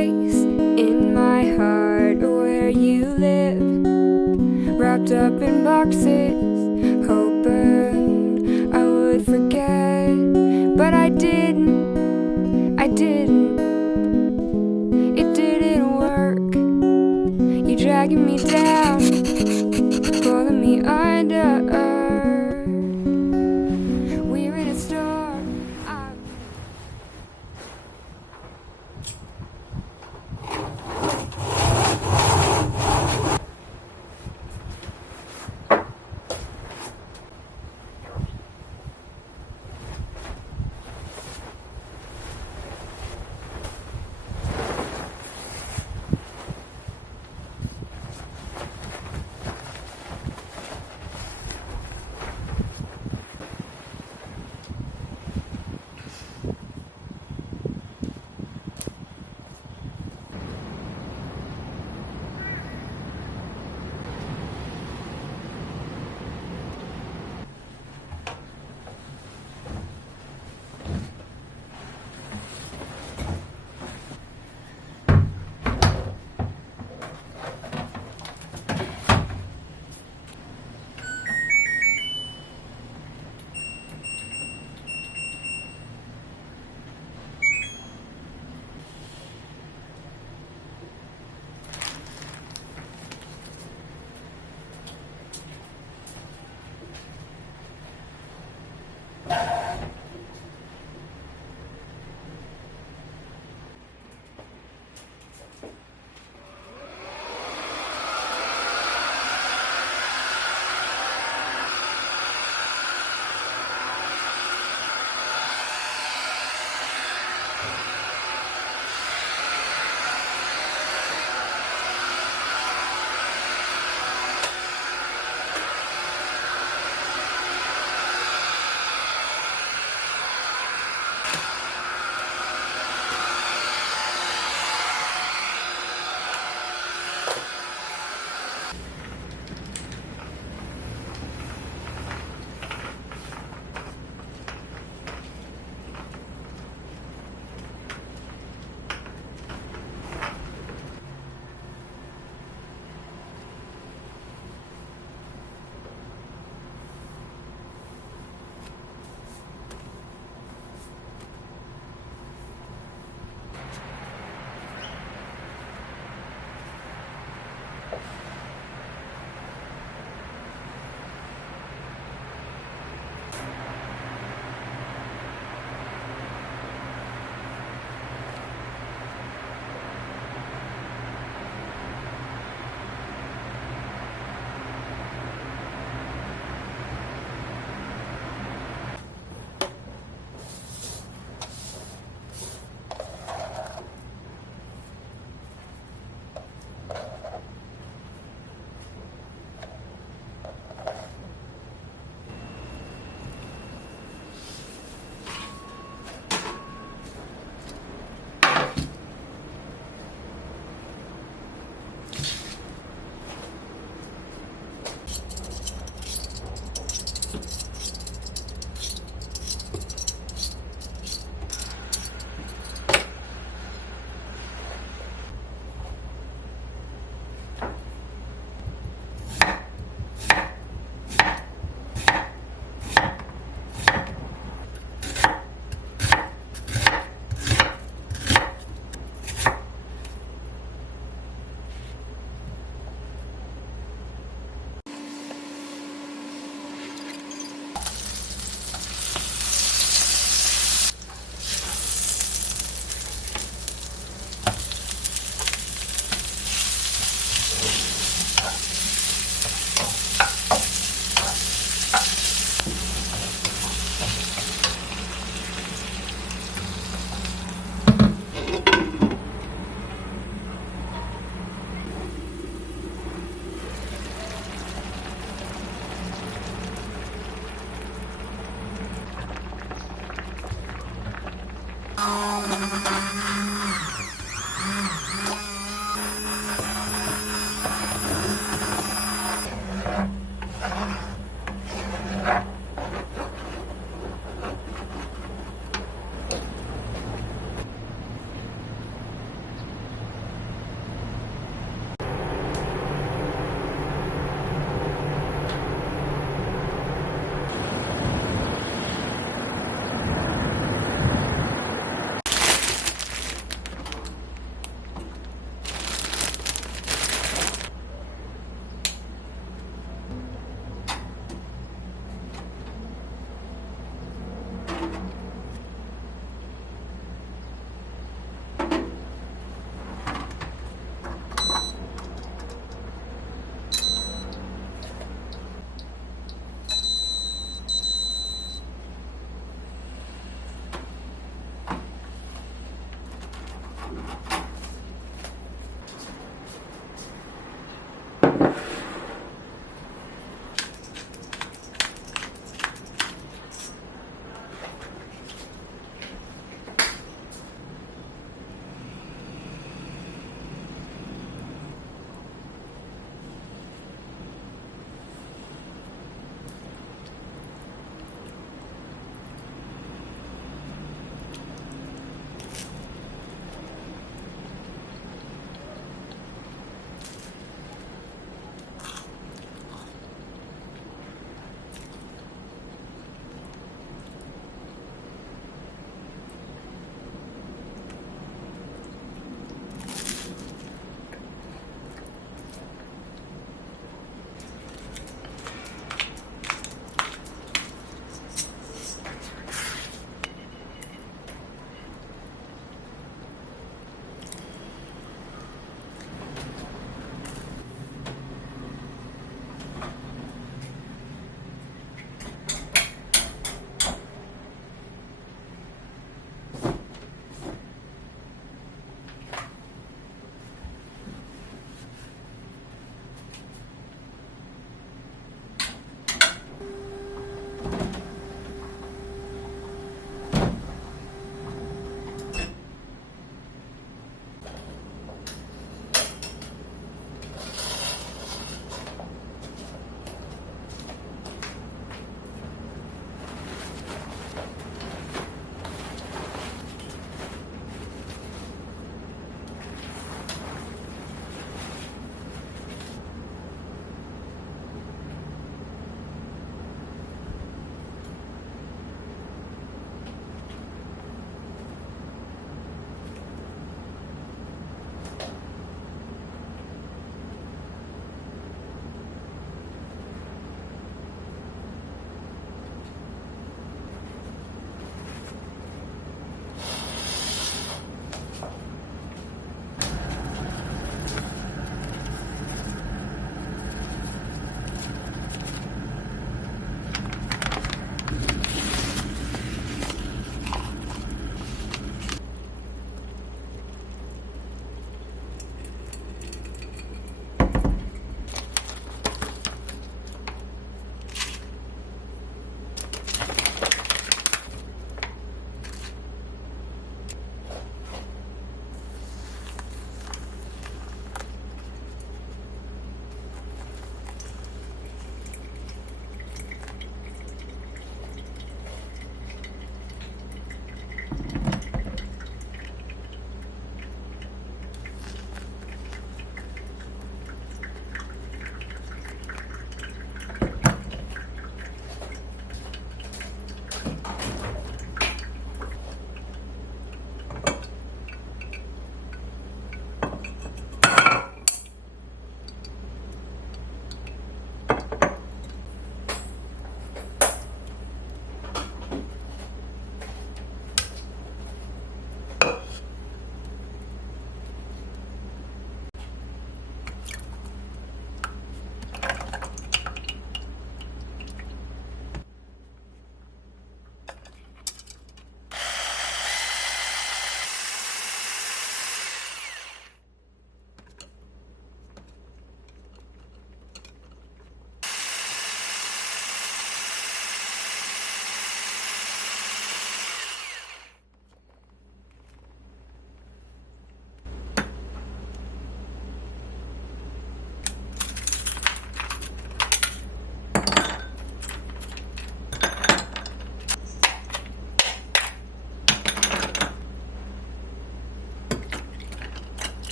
place in my heart where you live, wrapped up in boxes, hoping I would forget, but I didn't. It didn't work. You're dragging me down, pulling me under. We're in a storm.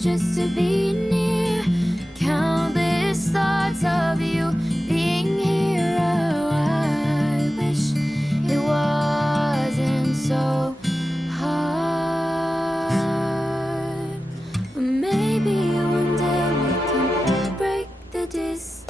dollars just to be near. Countless thoughts of you being here. Oh, I wish it wasn't so hard. But maybe one day we can break the distance.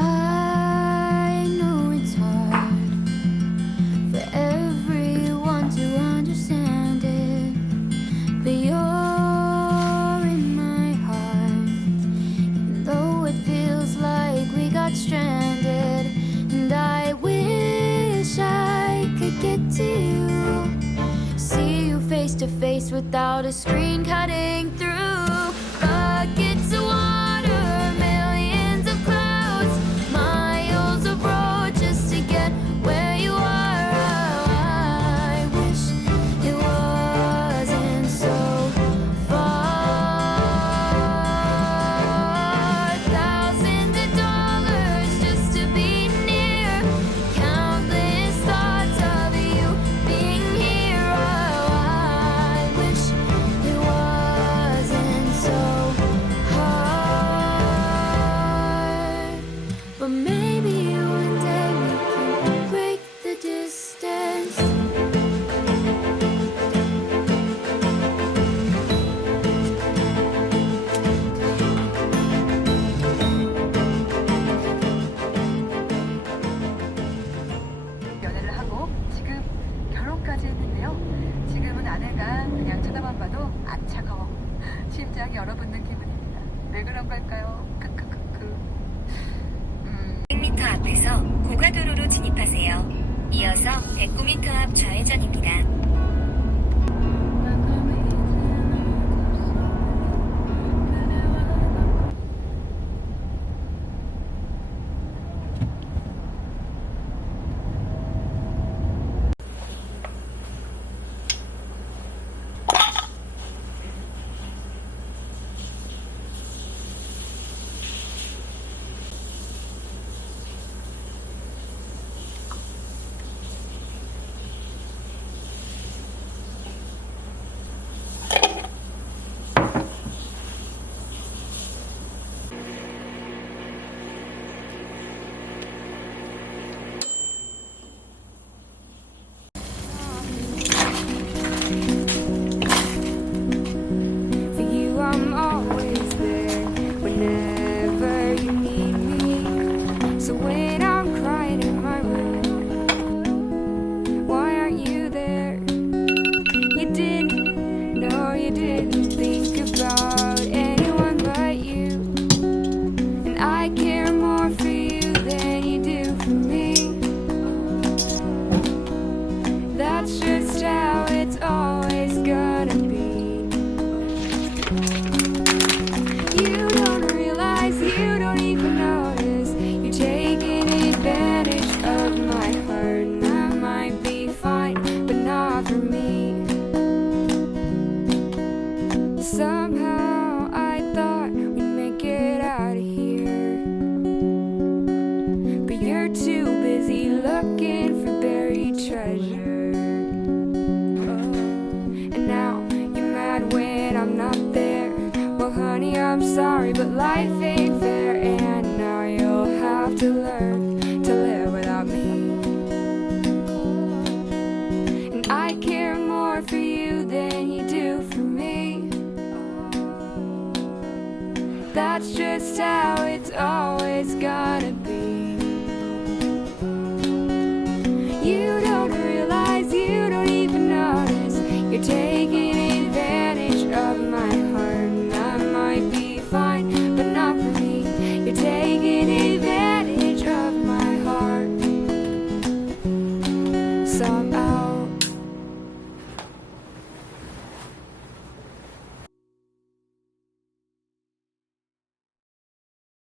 I know it's hard for everyone to understand it, but you're in my heart, even though it feels like we got stranded. And I wish I could get to you, see you face to face without a screen cutting through. Buckets of water, millions of clouds, miles of road just to get where you are. Oh, I wish it wasn't so far. Thousands of dollars just to be near. Countless thoughts of you being here. Oh, I wish it wasn't so hard. But maybe one day we can break the distance. 연애를 하고 지금 결혼까지 했는데요. 지금은 아내가 그냥 쳐다만 봐도 안 차가워. 심장이 얼어붙는 기분입니다. 왜 그런 걸까요? 크크크크. 100m 앞에서 고가도로로 진입하세요. 이어서 109m 앞 좌회전입니다. For you, I'm always there whenever you need me. So when I'm crying in my room, why aren't you there? You didn't, no, you didn't think about anyone but you. And I care more for you than you do for me. That's just how it's always gonna be. You don't realize, you don't even notice. You're taking advantage of my heart. And I might be fine, but not for me. Somehow I thought we'd make it out of here, but you're too busy looking for buried treasure. And now you're mad when I'm not there. Well, honey, I'm sorry, but life ain't fair. And now you'll have to learn to live without me. And I care more for you than you do for me. That's just how it's always gonna be.